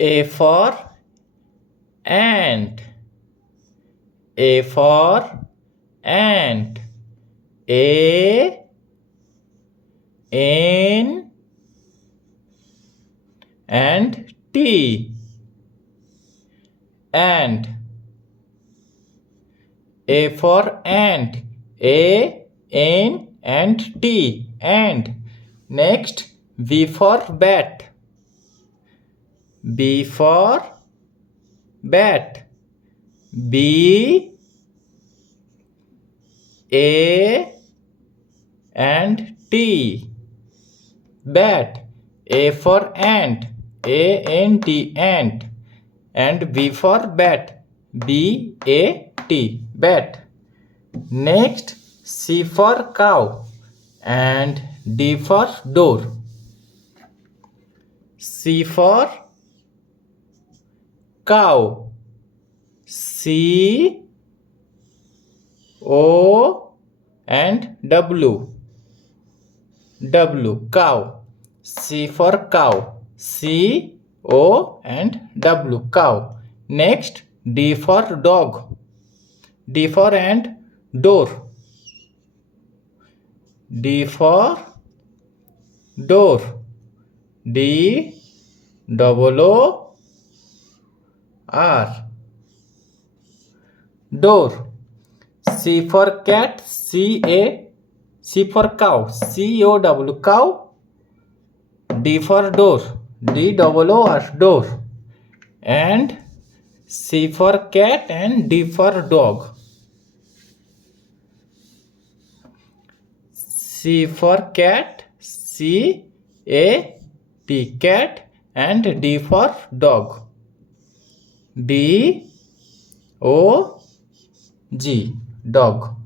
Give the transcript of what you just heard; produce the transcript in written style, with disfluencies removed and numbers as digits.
A for ant. A for ant. A N and T. Ant. A for ant. A N and T. Ant. Next, B for bat. B for bat. B A and T. Bat. A for ant. A N T. Ant. And B for bat. B A T. Bat. Next, C for cow and D for door. C for cow. C O and W. W, cow. C for cow. C O and W, cow. Next, D for dog. D for and door. D for door. D double O R. Door. C for cat. C for cow. COW, cow. D for door. D double O R, door. And C for cat and D for dog. C for cat. C A T, cat. And D for dog. D O G, dog.